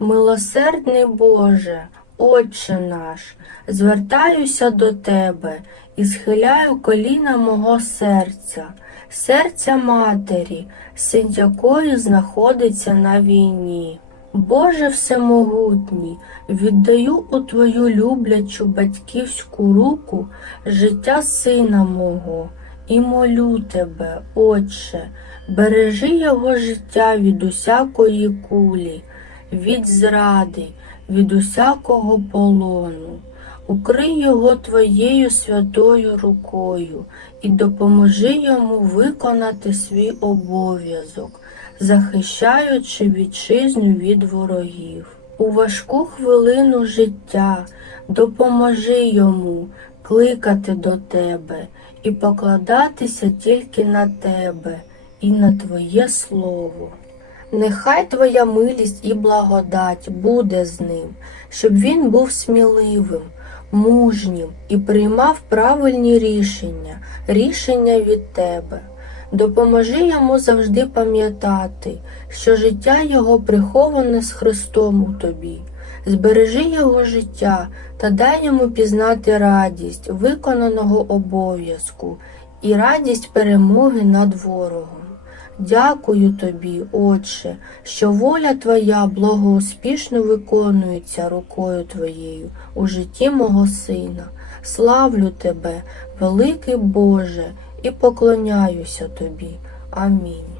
Милосердний Боже, Отче наш, звертаюся до Тебе і схиляю коліна мого серця, серця матері, син якої знаходиться на війні. Боже Всемогутній, віддаю у Твою люблячу батьківську руку життя сина мого і молю Тебе, Отче, бережи його життя від усякої кулі від зради, від усякого полону. Укрий його твоєю святою рукою і допоможи йому виконати свій обов'язок, захищаючи вітчизню від ворогів. У важку хвилину життя допоможи йому кликати до тебе і покладатися тільки на тебе і на Твоє Слово. Нехай Твоя милість і благодать буде з ним, щоб він був сміливим, мужнім і приймав правильні рішення, рішення від Тебе. Допоможи йому завжди пам'ятати, що життя його приховане з Христом у Тобі. Збережи його життя та дай йому пізнати радість виконаного обов'язку і радість перемоги над ворогом. Дякую тобі, Отче, що воля Твоя благоуспішно виконується рукою Твоєю у житті мого Сина. Славлю Тебе, великий Боже, і поклоняюся Тобі. Амінь.